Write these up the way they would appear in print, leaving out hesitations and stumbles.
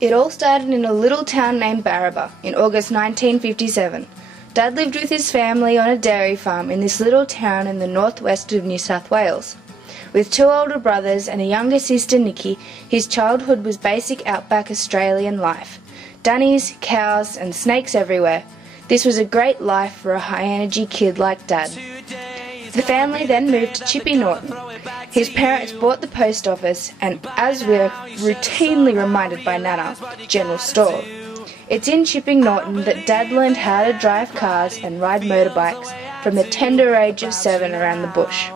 It all started in a little town named Barraba in August 1957. Dad lived with his family on a dairy farm in this little town in the northwest of New South Wales. With two older brothers and a younger sister, Nikki, his childhood was basic outback Australian life. Dunnies, cows and snakes everywhere. This was a great life for a high-energy kid like Dad. The family then moved to Chippy Norton. His parents bought the post office and, as we're routinely reminded by Nana, general store. It's in Chipping Norton that Dad learned how to drive cars and ride motorbikes from the tender age of 7 around the bush.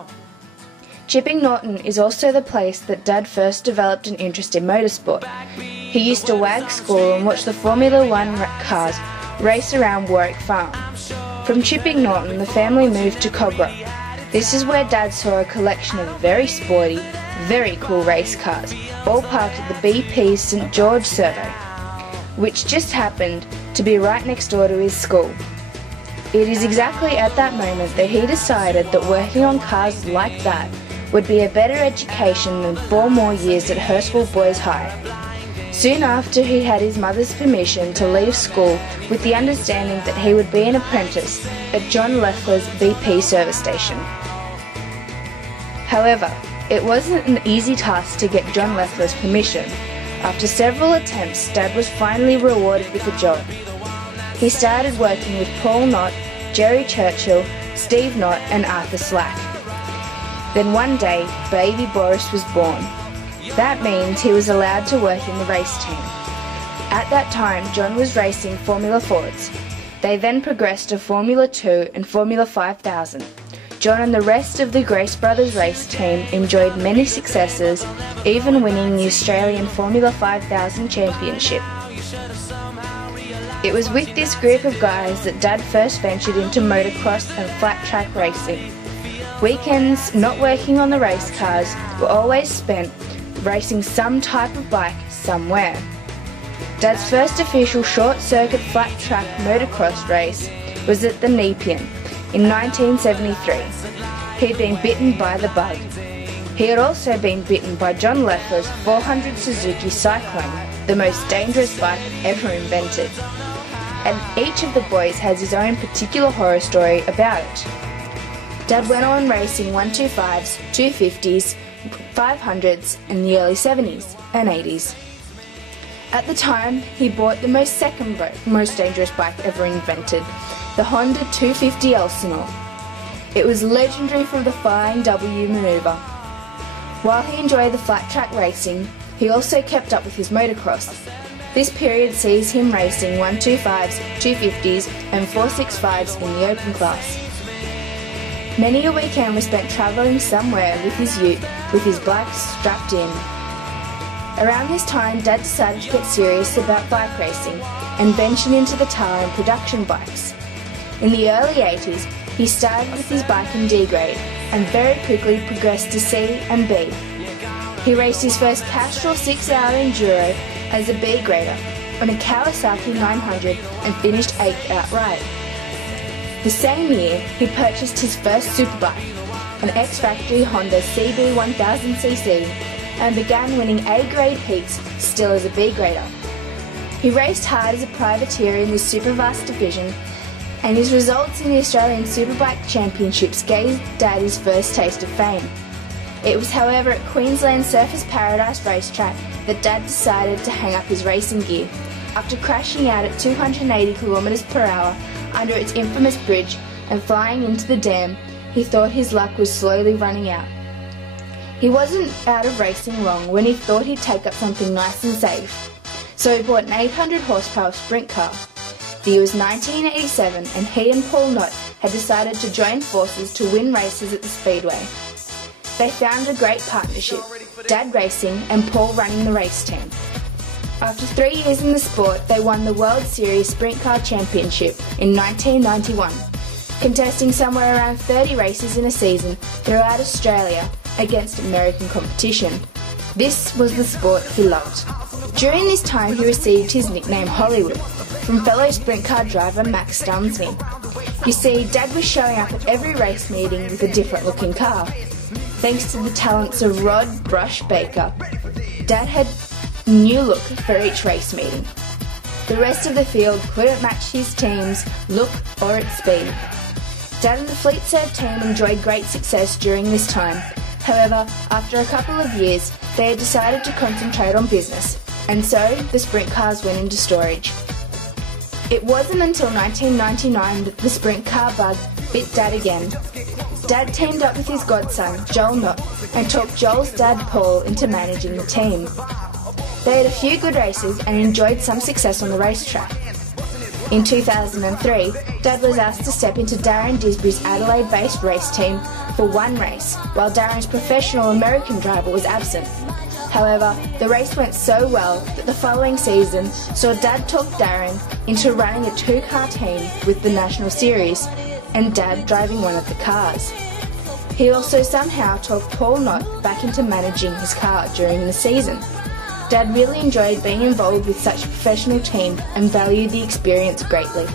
Chipping Norton is also the place that Dad first developed an interest in motorsport. He used to wag school and watch the Formula 1 cars race around Warwick Farm. From Chipping Norton, the family moved to Cobra. This is where Dad saw a collection of very sporty, very cool race cars, all parked at the BP's St George Servo, which just happened to be right next door to his school. It is exactly at that moment that he decided that working on cars like that would be a better education than 4 more years at Hurstville Boys High. Soon after, he had his mother's permission to leave school with the understanding that he would be an apprentice at John Leffler's BP service station. However, it wasn't an easy task to get John Leffler's permission. After several attempts, Dad was finally rewarded with a job. He started working with Paul Knott, Jerry Churchill, Steve Knott and Arthur Slack. Then one day, baby Boris was born. That means he was allowed to work in the race team. At that time, John was racing Formula Fords. They then progressed to Formula 2 and Formula 5000. John and the rest of the Grace Brothers race team enjoyed many successes, even winning the Australian Formula 5000 Championship. It was with this group of guys that Dad first ventured into motocross and flat track racing. Weekends, not working on the race cars, were always spent racing some type of bike somewhere. Dad's first official short-circuit flat-track motocross race was at the Nepean in 1973. He'd been bitten by the bug. He had also been bitten by John Leffler's 400 Suzuki Cyclone, the most dangerous bike ever invented. And each of the boys has his own particular horror story about it. Dad went on racing 125s, 250s, 500s in the early 70s and 80s. At the time, he bought the most dangerous bike ever invented, the Honda 250 Elsinore. It was legendary for the Flying W manoeuvre. While he enjoyed the flat track racing, he also kept up with his motocross. This period sees him racing 125s, 250s and 465s in the open class. Many a weekend was spent travelling somewhere with his ute, with his bike strapped in. Around this time, Dad decided to get serious about bike racing and ventured into the tar and production bikes. In the early 80s, he started with his bike in D grade and very quickly progressed to C and B. He raced his first Castrol 6-hour enduro as a B grader on a Kawasaki 900 and finished 8th outright. The same year, he purchased his first superbike, an ex-factory Honda CB1000cc, and began winning A-grade heats still as a B-grader. He raced hard as a privateer in the Supervast division, and his results in the Australian Superbike Championships gave Dad his first taste of fame. It was, however, at Queensland's Surfers Paradise racetrack that Dad decided to hang up his racing gear. After crashing out at 280 km/h under its infamous bridge and flying into the dam, he thought his luck was slowly running out. He wasn't out of racing long when he thought he'd take up something nice and safe. So he bought an 800 horsepower sprint car. The year was 1987 and he and Paul Knott had decided to join forces to win races at the Speedway. They found a great partnership, Dad racing and Paul running the race team. After 3 years in the sport, they won the World Series Sprint Car Championship in 1991, contesting somewhere around 30 races in a season throughout Australia against American competition. This was the sport he loved. During this time he received his nickname Hollywood from fellow sprint car driver Max Dunsby. You see, Dad was showing up at every race meeting with a different looking car. Thanks to the talents of Rod Brush Baker, Dad had new look for each race meeting. The rest of the field couldn't match his team's look or its speed. Dad and the Fleet Serve team enjoyed great success during this time. However, after a couple of years, they had decided to concentrate on business, and so the sprint cars went into storage. It wasn't until 1999 that the sprint car bug bit Dad again. Dad teamed up with his godson, Joel Knott, and talked Joel's dad, Paul, into managing the team. They had a few good races and enjoyed some success on the racetrack. In 2003, Dad was asked to step into Darren Disbury's Adelaide-based race team for one race, while Darren's professional American driver was absent. However, the race went so well that the following season saw Dad talk Darren into running a two-car team with the National Series, and Dad driving one of the cars. He also somehow talked Paul Knott back into managing his car during the season. Dad really enjoyed being involved with such a professional team and valued the experience greatly.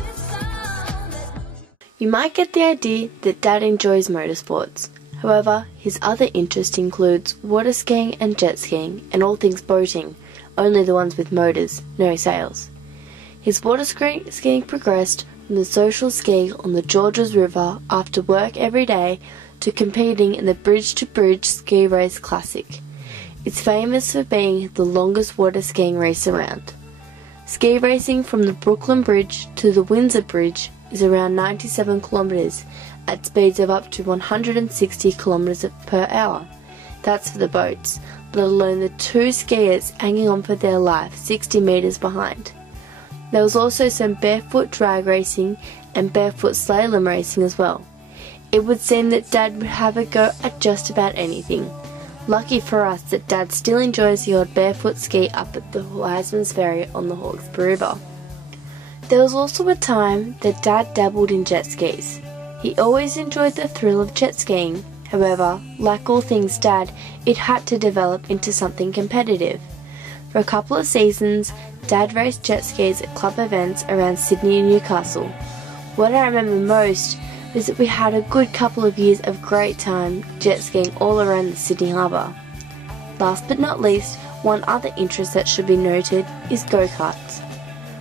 You might get the idea that Dad enjoys motorsports. However, his other interest includes water skiing and jet skiing and all things boating, only the ones with motors, no sails. His water skiing progressed from the social ski on the Georges River after work every day to competing in the Bridge-to-Bridge Ski Race Classic. It's famous for being the longest water skiing race around. Ski racing from the Brooklyn Bridge to the Windsor Bridge is around 97 kilometres at speeds of up to 160 kilometres per hour. That's for the boats, let alone the two skiers hanging on for their life 60 metres behind. There was also some barefoot drag racing and barefoot slalom racing as well. It would seem that Dad would have a go at just about anything. Lucky for us that Dad still enjoys the odd barefoot ski up at the Wiseman's Ferry on the Hawkesbury River. There was also a time that Dad dabbled in jet skis. He always enjoyed the thrill of jet skiing. However, like all things Dad, it had to develop into something competitive. For a couple of seasons, Dad raced jet skis at club events around Sydney and Newcastle. What I remember most was that we had a good couple of years of great time jet skiing all around the Sydney Harbour. Last but not least, one other interest that should be noted is go-karts.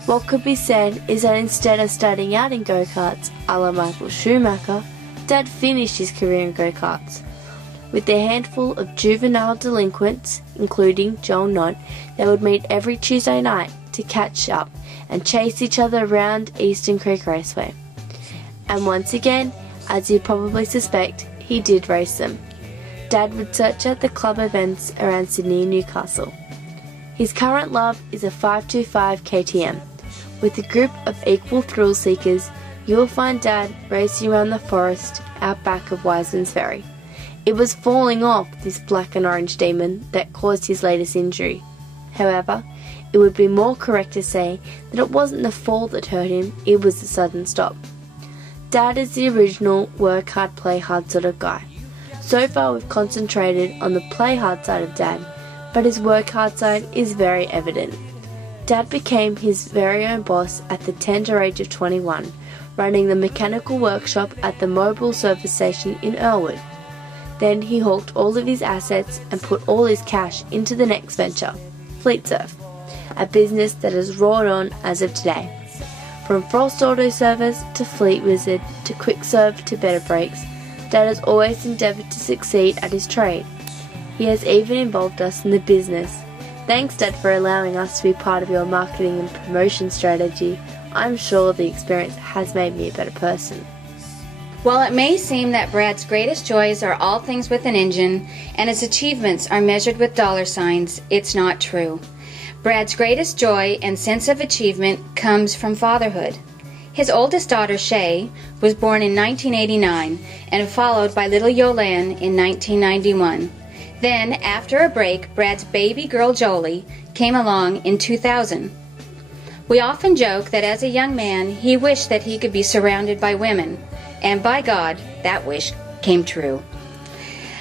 What could be said is that instead of starting out in go-karts a la Michael Schumacher, Dad finished his career in go-karts. With a handful of juvenile delinquents, including Joel Knott, they would meet every Tuesday night to catch up and chase each other around Eastern Creek Raceway. And once again, as you probably suspect, he did race them. Dad would search out the club events around Sydney and Newcastle. His current love is a 525 KTM. With a group of equal thrill seekers, you will find Dad racing around the forest out back of Wiseman's Ferry. It was falling off this black and orange demon that caused his latest injury. However, it would be more correct to say that it wasn't the fall that hurt him, it was the sudden stop. Dad is the original work hard, play hard sort of guy. So far we've concentrated on the play hard side of Dad, but his work hard side is very evident. Dad became his very own boss at the tender age of 21, running the mechanical workshop at the mobile service station in Earlwood. Then he hawked all of his assets and put all his cash into the next venture, Fleet Serve, a business that has roared on as of today. From Frost Auto Service to Fleet Wizard to Quick Serve to Better Brakes, Dad has always endeavoured to succeed at his trade. He has even involved us in the business. Thanks, Dad, for allowing us to be part of your marketing and promotion strategy. I'm sure the experience has made me a better person. While it may seem that Brad's greatest joys are all things with an engine and his achievements are measured with dollar signs, it's not true. Brad's greatest joy and sense of achievement comes from fatherhood. His oldest daughter, Shay, was born in 1989 and followed by little Yolande in 1991. Then, after a break, Brad's baby girl, Jolie, came along in 2000. We often joke that as a young man, he wished that he could be surrounded by women. And by God, that wish came true.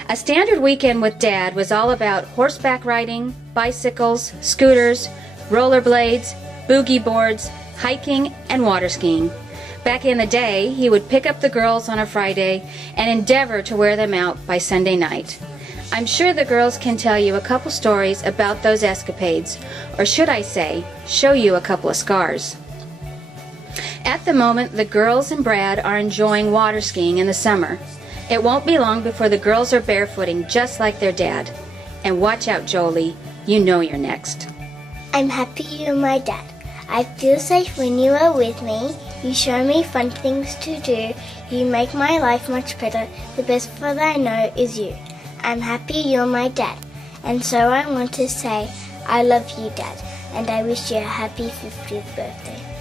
A standard weekend with Dad was all about horseback riding, bicycles, scooters, rollerblades, boogie boards, hiking, and water skiing. Back in the day, he would pick up the girls on a Friday and endeavor to wear them out by Sunday night. I'm sure the girls can tell you a couple stories about those escapades, or should I say, show you a couple of scars. At the moment, the girls and Brad are enjoying water skiing in the summer. It won't be long before the girls are barefooting just like their dad. And watch out, Jolie, you know you're next. I'm happy you're my dad. I feel safe when you are with me. You show me fun things to do. You make my life much better. The best father I know is you. I'm happy you're my dad. And so I want to say, I love you, Dad. And I wish you a happy 50th birthday.